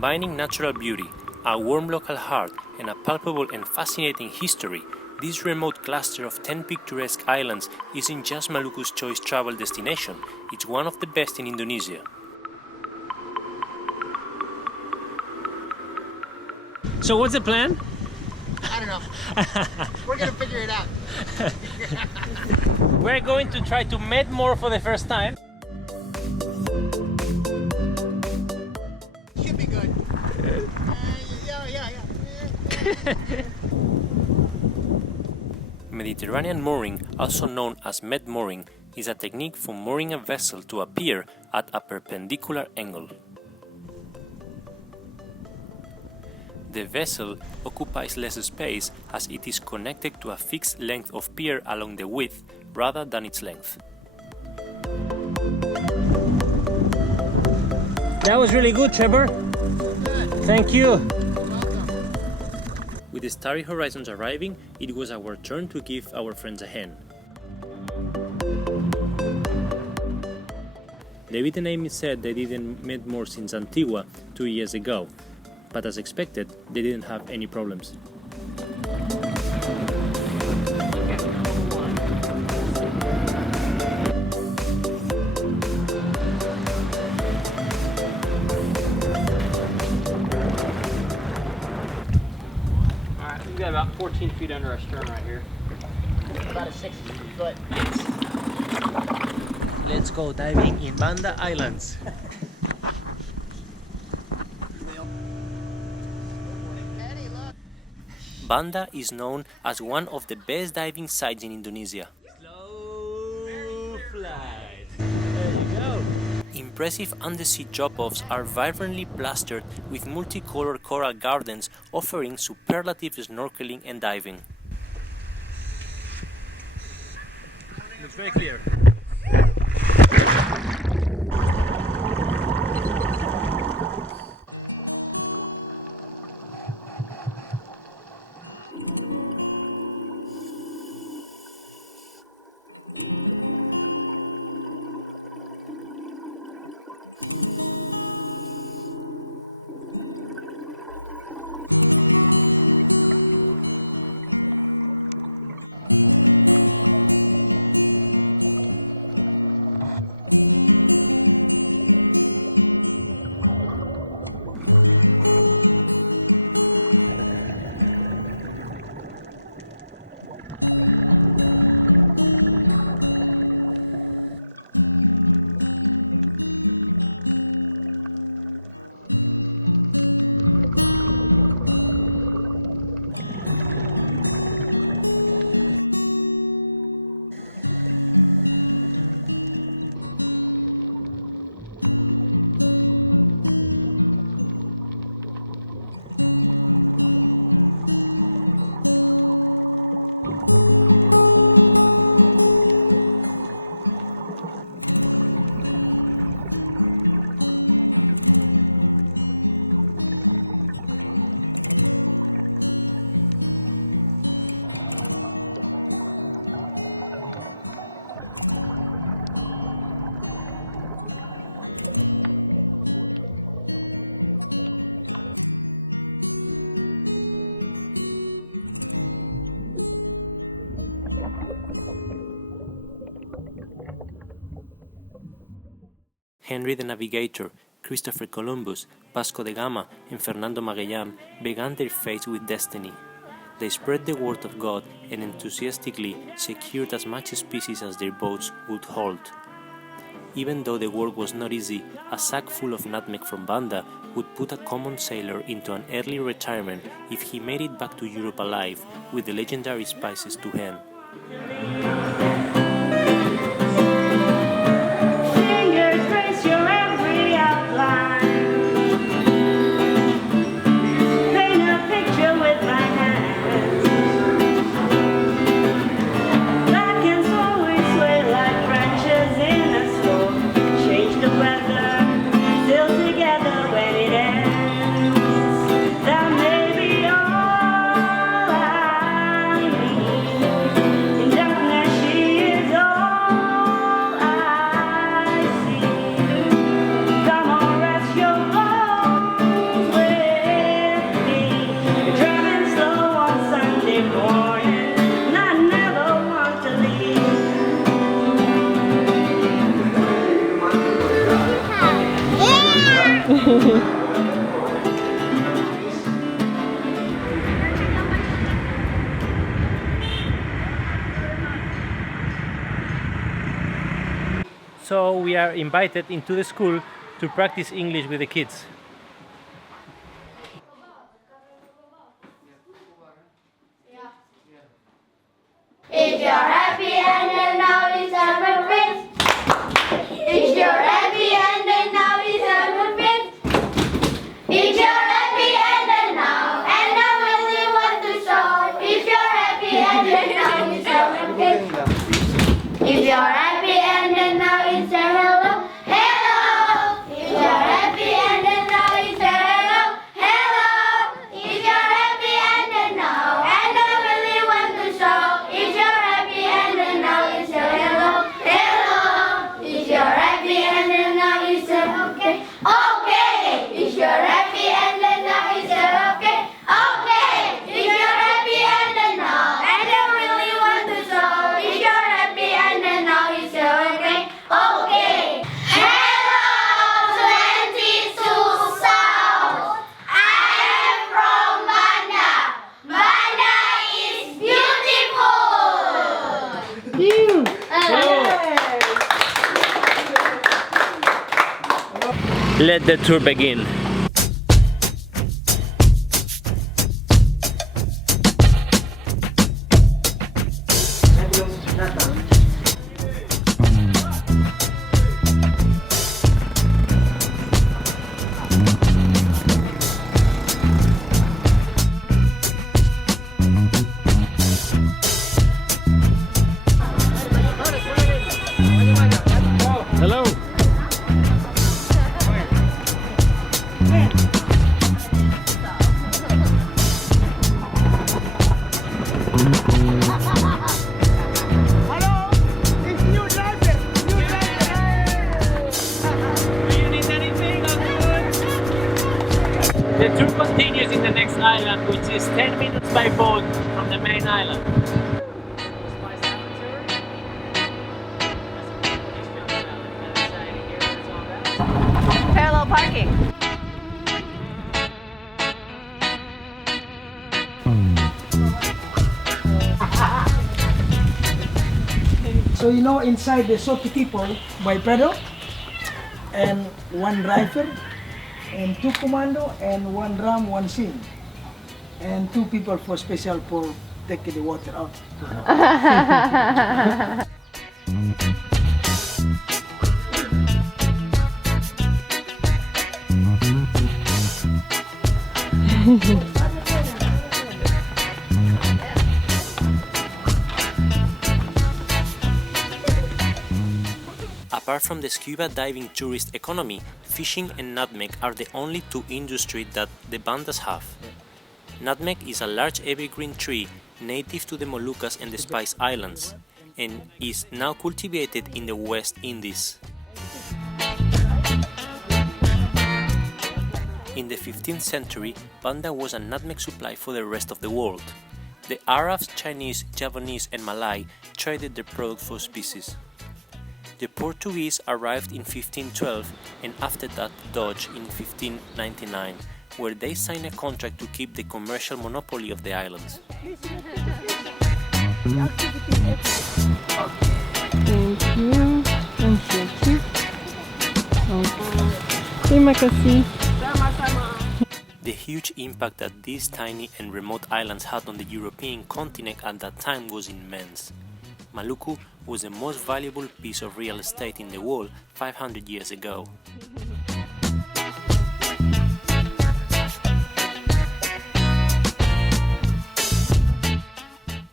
Combining natural beauty, a warm local heart, and a palpable and fascinating history, this remote cluster of 10 picturesque islands isn't just Maluku's choice travel destination, it's one of the best in Indonesia. So what's the plan? I don't know. We're gonna figure it out. We're going to try to meet more for the first time. Should be good. Yeah. Mediterranean mooring, also known as med mooring, is a technique for mooring a vessel to a pier at a perpendicular angle. The vessel occupies less space as it is connected to a fixed length of pier along the width rather than its length. That was really good, Trevor. Thank you. With the starry horizons arriving, it was our turn to give our friends a hand. David and Amy said they didn't meet more since Antigua 2 years ago, but as expected, they didn't have any problems. Alright, we've got about 14 feet under our stern right here. About a 6 foot. Let's go diving in Banda Islands. Banda is known as one of the best diving sites in Indonesia. Slow flight. There you go. Impressive undersea drop-offs are vibrantly plastered with multicolored coral gardens offering superlative snorkeling and diving. Looks very clear. Henry the Navigator, Christopher Columbus, Vasco da Gama, and Fernando Magellan began their faith with destiny. They spread the word of God and enthusiastically secured as much species as their boats would hold. Even though the work was not easy, a sack full of nutmeg from Banda would put a common sailor into an early retirement if he made it back to Europe alive with the legendary spices to hand. And so we are invited into the school to practice English with the kids. If you're happy and then now it's seven friends. If you're happy and then now it's seven friends. If you're happy and then now, and I really want to show. If you're happy and then now it's seven friends. If you're happy and then now it's a hello, hello. If you're happy and then now it's a hello, hello. If you're happy and then now, and I really want to show. If you're happy and then now it's a hello, hello. If you're happy and then now it's a okay, okay. If you're happy and then now it's a okay, okay. If you're happy and then now, and I really want to show. If you're happy and then now it's a okay, okay. Hello, 22 South. I am from Banda. Banda is beautiful. Let the tour begin. Hello. The tour continues in the next island, which is 10 minutes by boat from the main island. Parallel parking. So you know, inside the 40 people by Prado, and one rifle, and two commando, and one drum, one scene, and two people for special for taking the water out. Apart from the scuba diving tourist economy, fishing and nutmeg are the only two industries that the Bandas have. Nutmeg is a large evergreen tree native to the Moluccas and the Spice Islands, and is now cultivated in the West Indies. In the 15th century, Banda was a nutmeg supply for the rest of the world. The Arabs, Chinese, Javanese and Malay traded their product for species. The Portuguese arrived in 1512 and after that Dutch in 1599, where they signed a contract to keep the commercial monopoly of the islands. Thank you. Thank you. Terima kasih. The huge impact that these tiny and remote islands had on the European continent at that time was immense. Maluku was the most valuable piece of real estate in the world 500 years ago.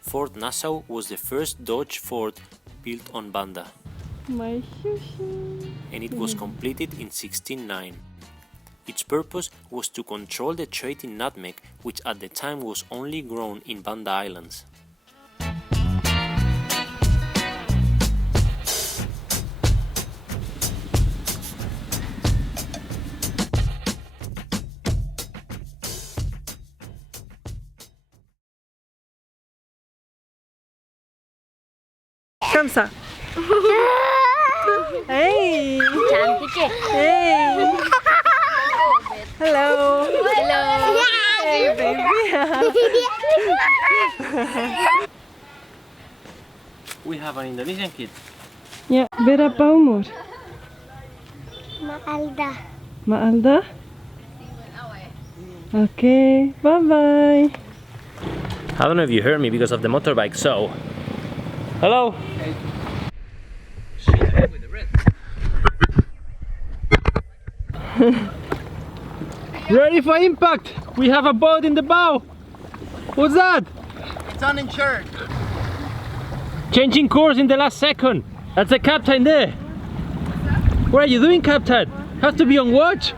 Fort Nassau was the first Dutch fort built on Banda, My sushi. and it was completed in 1609. Its purpose was to control the trade in nutmeg, which at the time was only grown in Banda Islands. Kamsa. Hey. Cantik ya? Hey. Hello. Hello. Hey, baby. We have an Indonesian kid. Ya, berapa umur? Maalda. Maalda? Okay, bye-bye. I don't know if you heard me because of the motorbike, so... Hello! Ready for impact! We have a boat in the bow! What's that? It's uninsured. Changing course in the last second! That's the captain there! What are you doing, captain? Have to be on watch!